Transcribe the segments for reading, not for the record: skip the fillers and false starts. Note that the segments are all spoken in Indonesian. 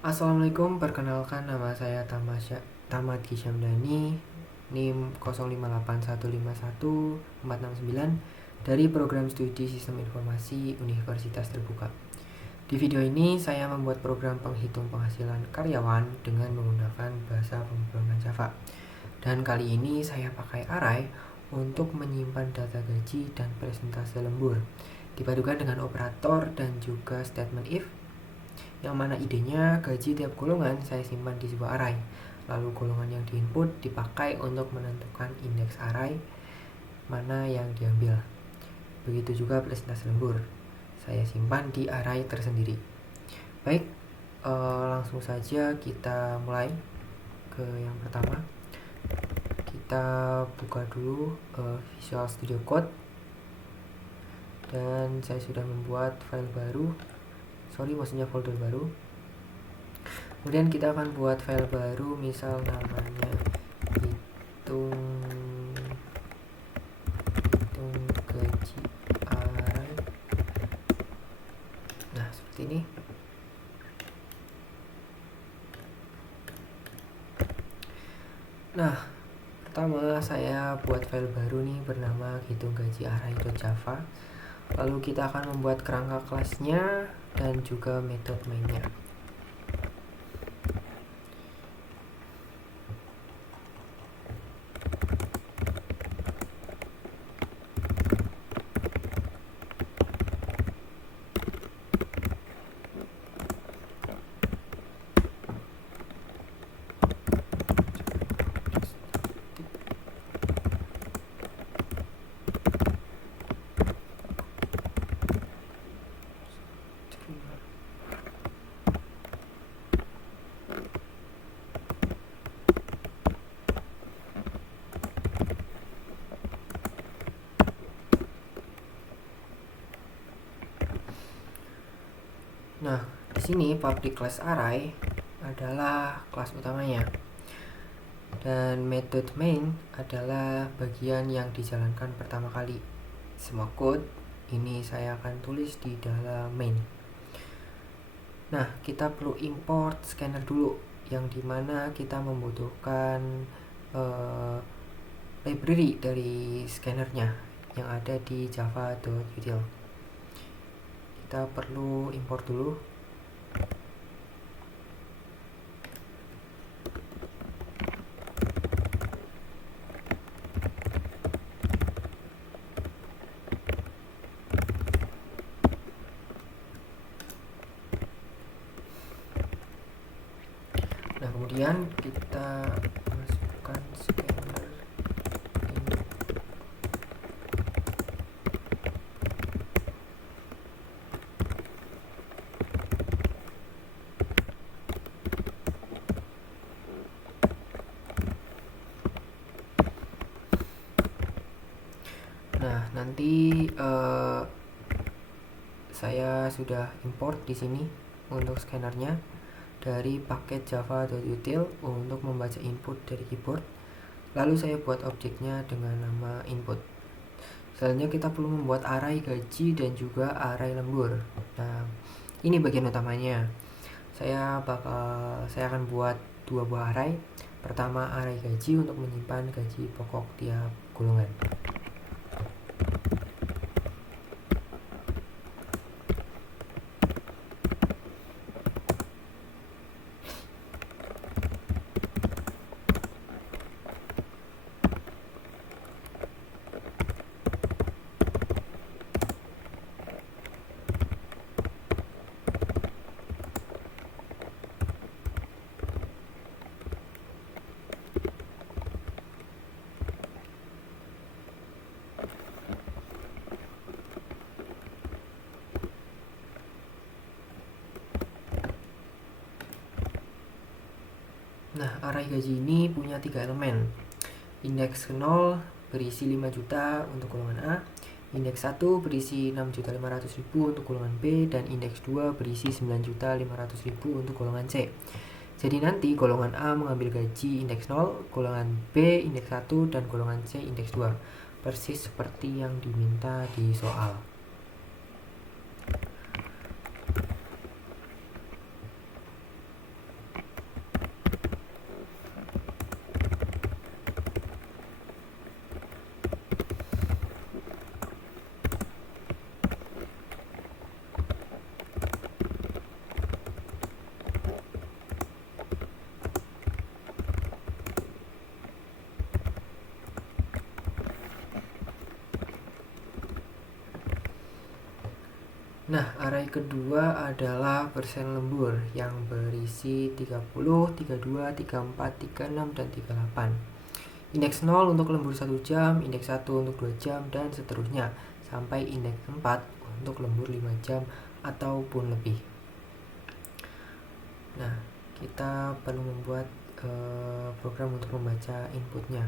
Assalamualaikum, perkenalkan nama saya Tamad Kisyamdani, NIM 058151 dari program studi Sistem Informasi Universitas Terbuka. Di video ini saya membuat program penghitung penghasilan karyawan dengan menggunakan bahasa pemrograman Java. Dan kali ini saya pakai array untuk menyimpan data gaji dan presentase lembur, dipadukan dengan operator dan juga statement if, yang mana idenya gaji tiap golongan saya simpan di sebuah array. Lalu golongan yang diinput dipakai untuk menentukan indeks array mana yang diambil. Begitu juga presentase lembur, saya simpan di array tersendiri. Baik, langsung saja kita mulai ke yang pertama. Kita buka dulu Visual Studio Code, dan saya sudah membuat file baru, maksudnya folder baru. Kemudian kita akan buat file baru, misal namanya hitung gaji array. Nah, seperti ini. Nah, pertama saya buat file baru nih bernama hitung gaji array.java. Lalu kita akan membuat kerangka kelasnya dan juga metode mainnya. Nah, di sini public class array adalah kelas utamanya, dan method main adalah bagian yang dijalankan pertama kali. Semua code ini saya akan tulis di dalam main. Nah, kita perlu import scanner dulu, yang dimana kita membutuhkan library dari scannernya yang ada di java.util. Kita perlu import dulu. Nah, kemudian kita masukkan scanner ini. Nah, nanti saya sudah import di sini untuk scannernya dari paket java.util untuk membaca input dari keyboard. Lalu saya buat objeknya dengan nama input. Selanjutnya kita perlu membuat array gaji dan juga array lembur. Nah, ini bagian utamanya. Saya akan buat dua buah array. Pertama, array gaji untuk menyimpan gaji pokok tiap golongan. Nah, array gaji ini punya 3 elemen. Indeks 0 berisi 5 juta untuk golongan A, indeks 1 berisi 6.500.000 untuk golongan B, dan indeks 2 berisi 9.500.000 untuk golongan C. Jadi nanti golongan A mengambil gaji indeks 0, golongan B indeks 1, dan golongan C indeks 2. Persis seperti yang diminta di soal. Slide kedua adalah persen lembur yang berisi 30, 32, 34, 36, dan 38. Indeks 0 untuk lembur 1 jam, indeks 1 untuk 2 jam, dan seterusnya sampai indeks 4 untuk lembur 5 jam ataupun lebih. Nah, kita perlu membuat program untuk membaca inputnya.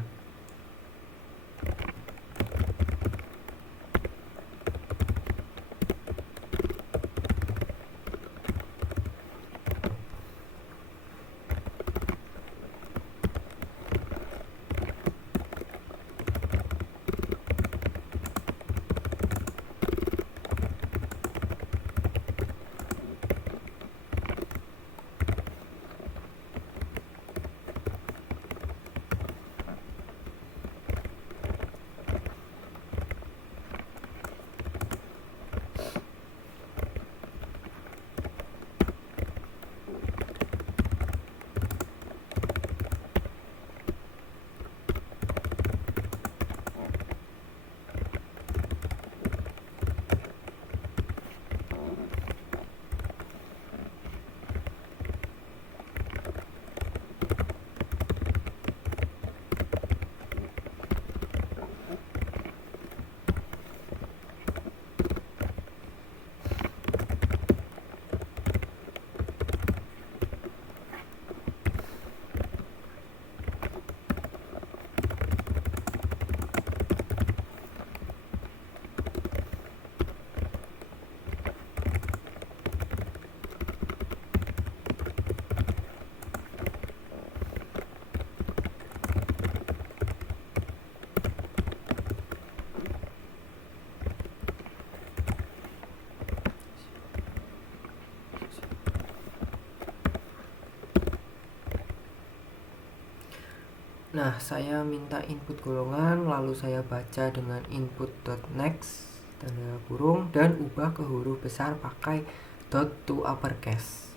Nah, saya minta input golongan, lalu saya baca dengan input.next tanda kurung dan ubah ke huruf besar pakai dot to uppercase.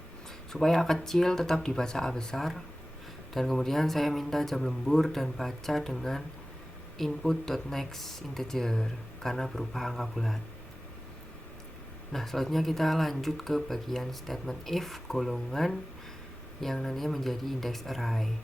Supaya A kecil tetap dibaca A besar. Dan kemudian saya minta jam lembur dan baca dengan input.next integer karena berupa angka bulat. Nah, selanjutnya kita lanjut ke bagian statement if golongan yang nantinya menjadi index array.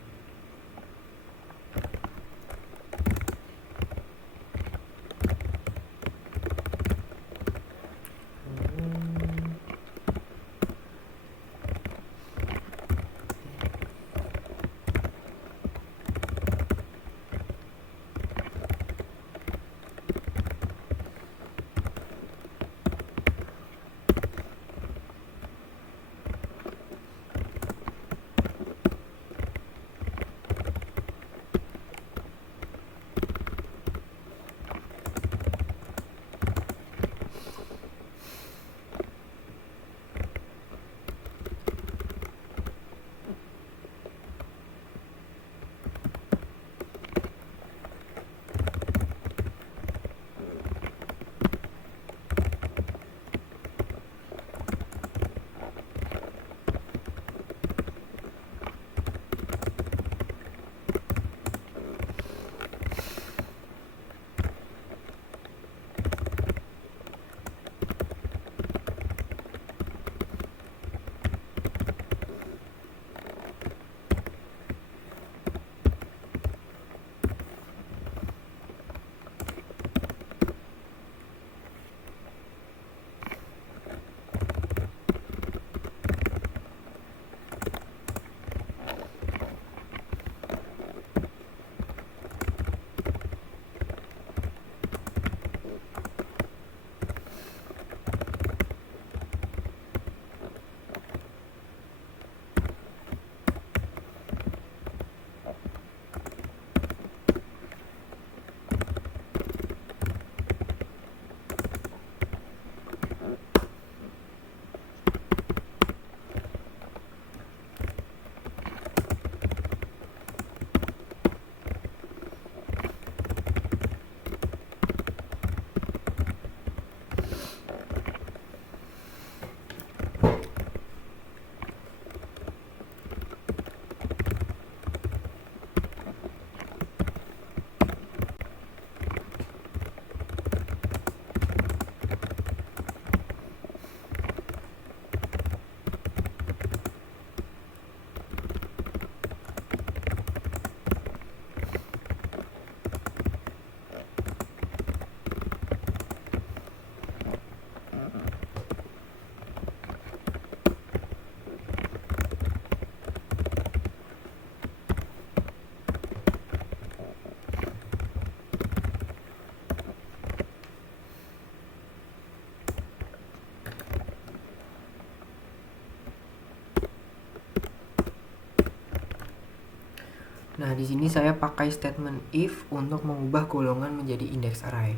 Nah, di sini saya pakai statement if untuk mengubah golongan menjadi indeks array.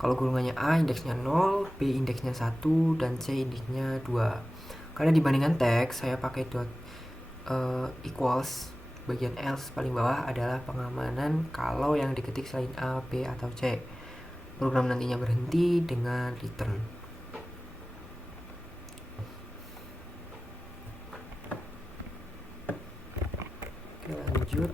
Kalau golongannya A indeksnya 0, B indeksnya 1, dan C indeksnya 2. Karena dibandingkan teks, saya pakai equals. Bagian else paling bawah adalah pengamanan kalau yang diketik selain A, B, atau C. Program nantinya berhenti dengan return. Oke, lanjut.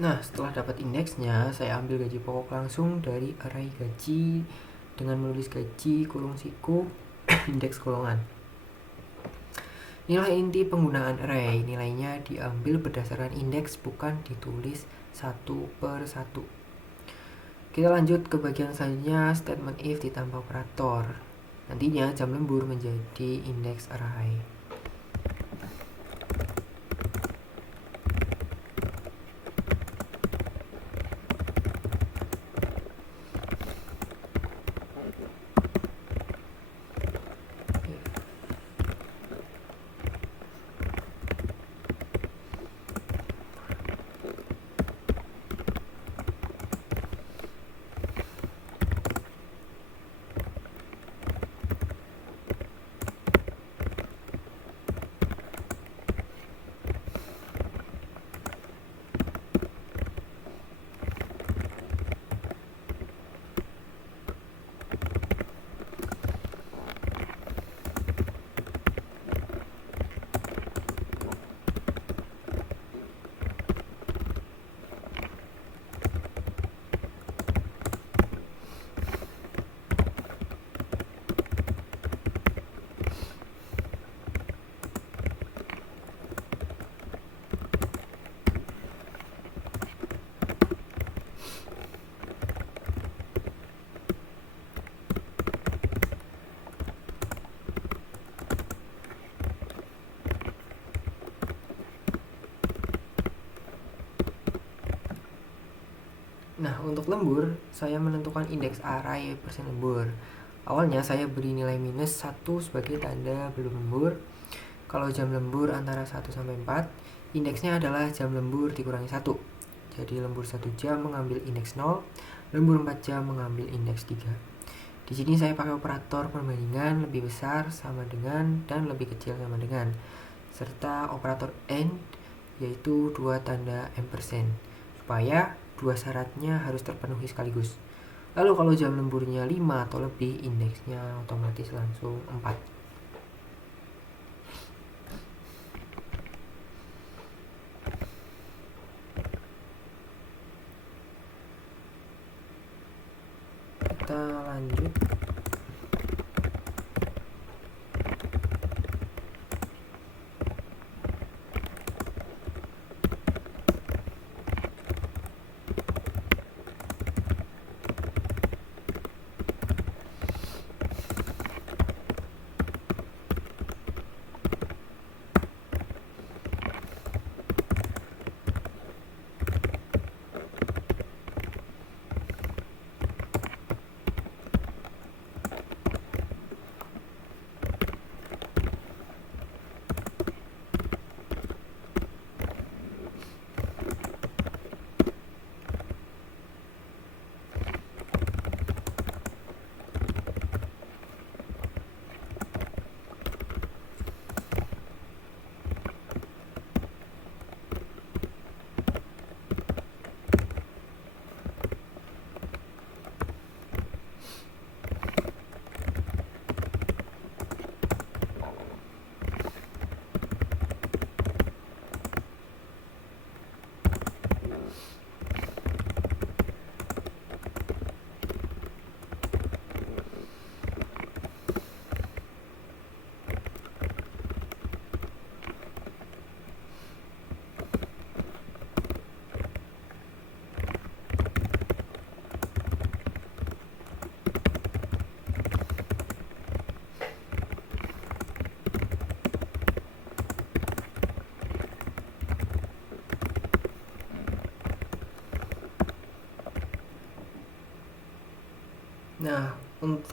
Nah, setelah dapat indeksnya, saya ambil gaji pokok langsung dari array gaji dengan menulis gaji kurung siku indeks golongan. Inilah inti penggunaan array. Nilainya diambil berdasarkan indeks, bukan ditulis satu per satu. Kita lanjut ke bagian selanjutnya, statement if ditambah operator. Nantinya jam lembur menjadi indeks array. Nah, untuk lembur, saya menentukan indeks array persen lembur. Awalnya saya beri nilai minus 1 sebagai tanda belum lembur. Kalau jam lembur antara 1 sampai 4, indeksnya adalah jam lembur dikurangi 1. Jadi lembur 1 jam mengambil indeks 0, lembur 4 jam mengambil indeks 3. Di sini saya pakai operator perbandingan lebih besar sama dengan dan lebih kecil sama dengan, serta operator AND yaitu 2 tanda ampersand, supaya dua syaratnya harus terpenuhi sekaligus. Lalu kalau jam lemburnya 5 atau lebih, indeksnya otomatis langsung 4. Kita lanjut.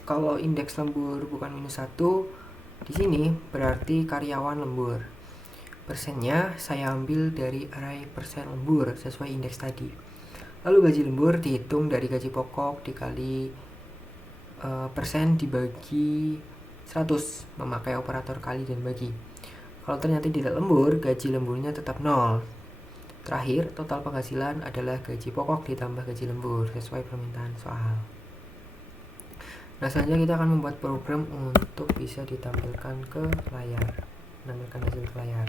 kalau indeks lembur bukan -1, di sini berarti karyawan lembur. Persennya saya ambil dari array persen lembur sesuai indeks tadi. Lalu gaji lembur dihitung dari gaji pokok dikali persen dibagi 100 memakai operator kali dan bagi. Kalau ternyata tidak lembur, gaji lemburnya tetap 0. Terakhir, total penghasilan adalah gaji pokok ditambah gaji lembur sesuai permintaan soal. Nah, selanjutnya kita akan membuat program untuk bisa ditampilkan ke layar, menampilkan hasil ke layar.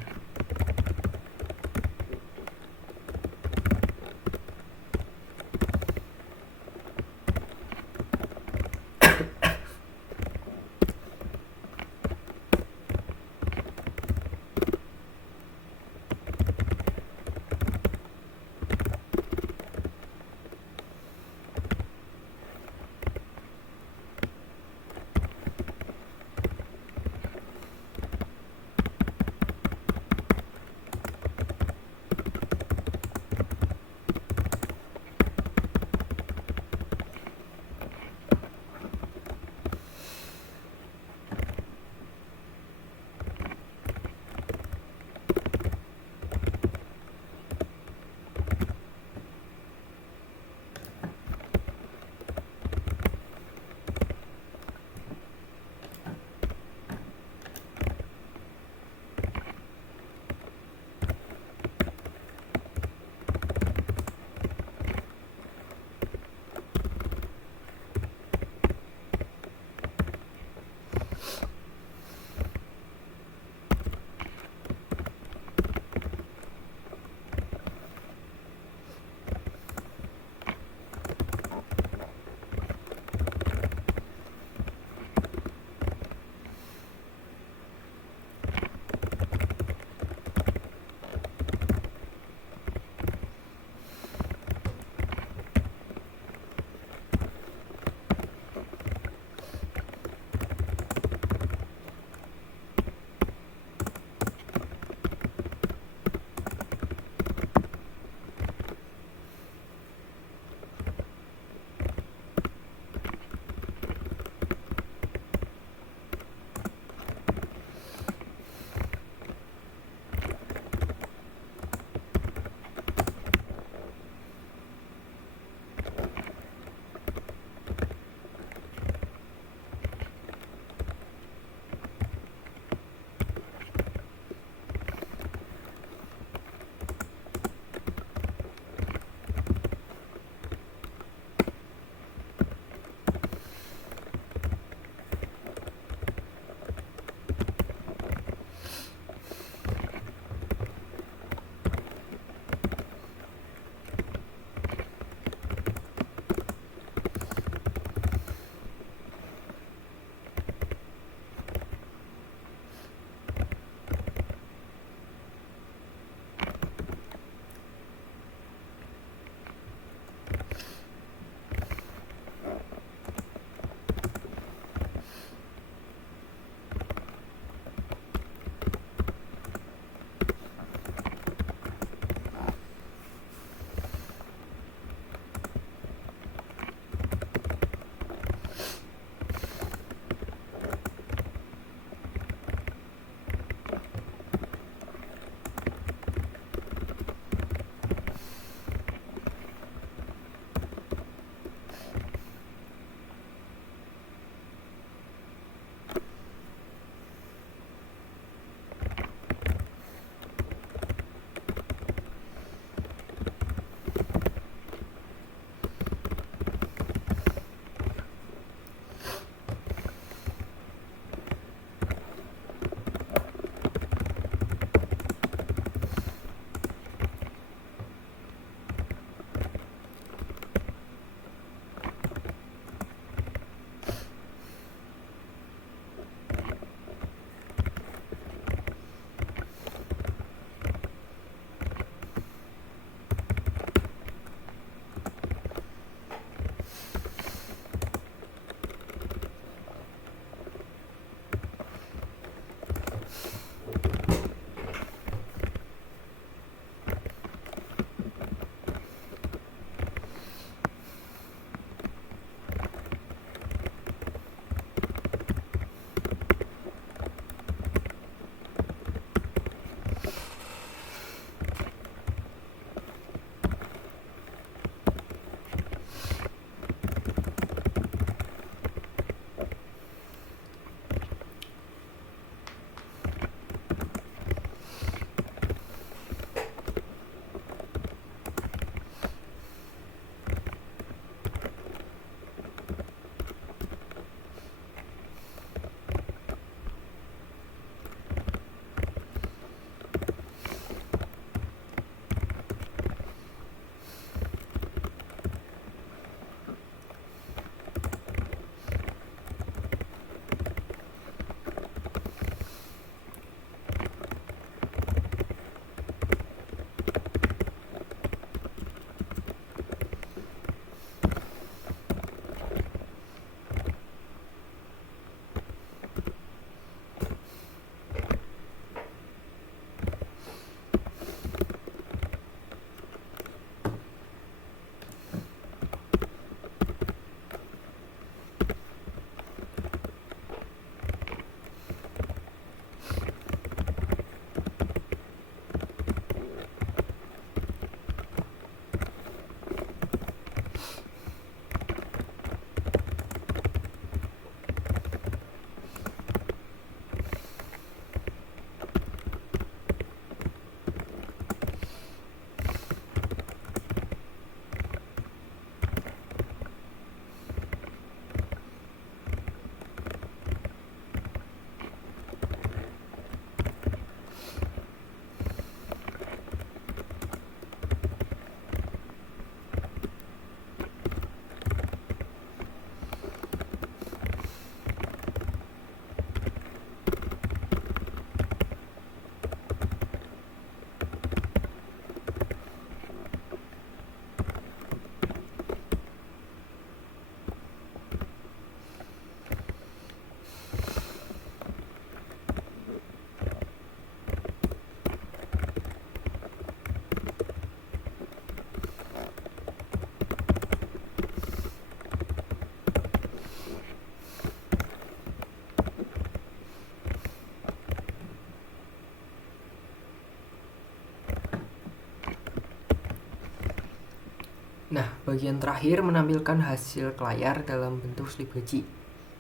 Bagian terakhir menampilkan hasil ke layar dalam bentuk slip gaji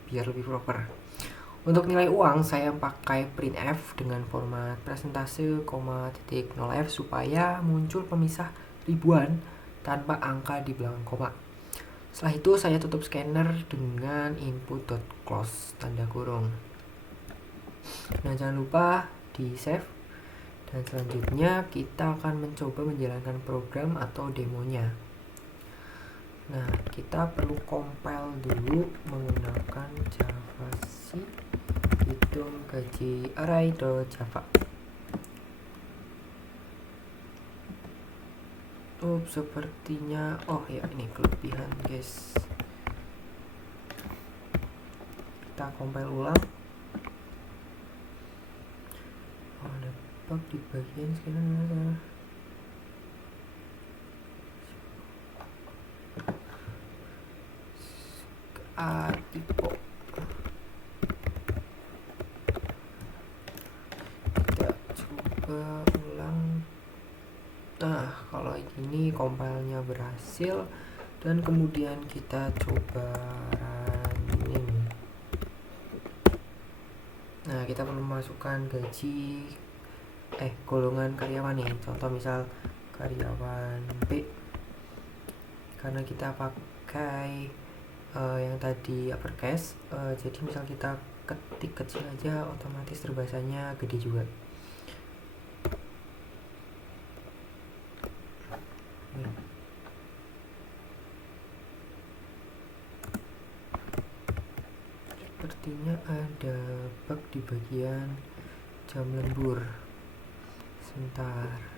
biar lebih proper. Untuk nilai uang saya pakai printf dengan format presentase, titik 0f supaya muncul pemisah ribuan tanpa angka di belakang koma. Setelah itu saya tutup scanner dengan input.close tanda kurung. Nah, jangan lupa di save. Dan selanjutnya kita akan mencoba menjalankan program atau demonya. Nah, kita perlu compile dulu menggunakan JavaC hitung gaji array.java. Sepertinya ya ini kelebihan guys. Kita compile ulang. Ada bug di bagian sekarang. Typo. Kita coba ulang. Nah, kalau ini compile-nya berhasil dan kemudian kita coba running. Nah, kita perlu memasukkan gaji golongan karyawan nih. Contoh misal karyawan B. Karena kita pakai yang tadi uppercase, jadi misal kita ketik kecil aja otomatis terbacanya gede juga. Sepertinya ada bug di bagian jam lembur. Sebentar.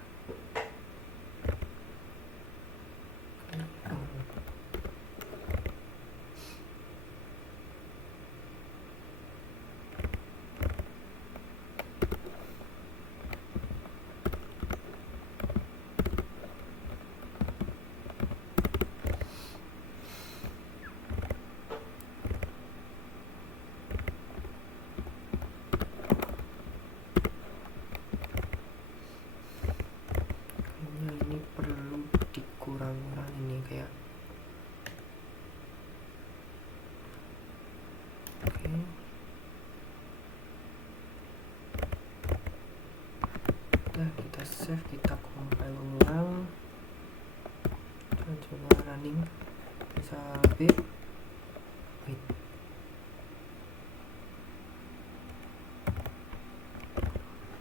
Kita save, kita compile ulang, kita coba running. Misal B, wait,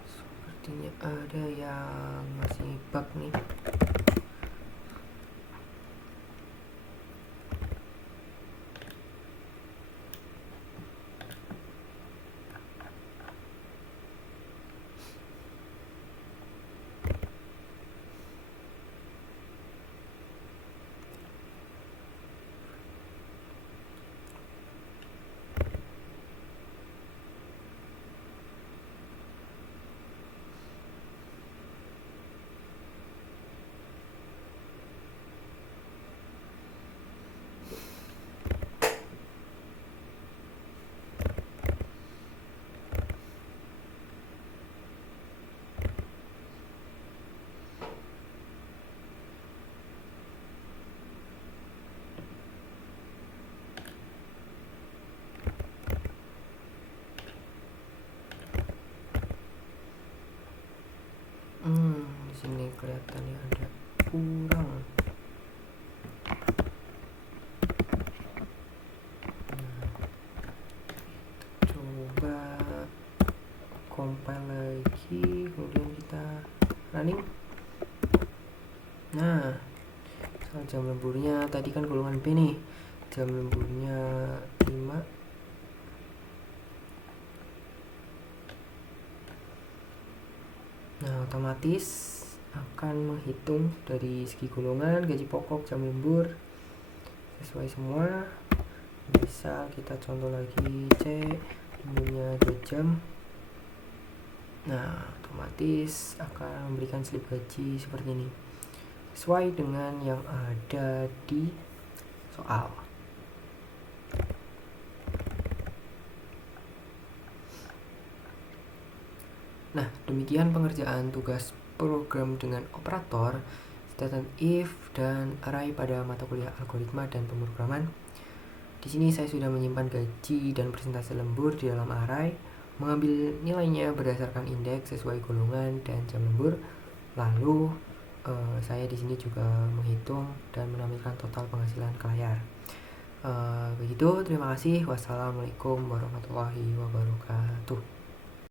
sepertinya ada yang masih bug nih. Di sini kelihatannya ada kurang. Coba compile lagi, kemudian kita running. Nah, soal jam lemburnya tadi kan golongan B nih, jam lemburnya 5. Nah, otomatis akan menghitung dari segi golongan, gaji pokok, jam lembur sesuai semua. Bisa kita contoh lagi, C lemburnya 2 jam. Nah, otomatis akan memberikan slip gaji seperti ini sesuai dengan yang ada di soal. Nah, demikian pengerjaan tugas program dengan operator. statement if, dan array pada mata kuliah algoritma dan pemrograman. Di sini saya sudah menyimpan gaji dan persentase lembur di dalam array, mengambil nilainya berdasarkan indeks sesuai golongan dan jam lembur. Lalu saya di sini juga menghitung dan menampilkan total penghasilan ke layar. Begitu, terima kasih. Wassalamualaikum warahmatullahi wabarakatuh.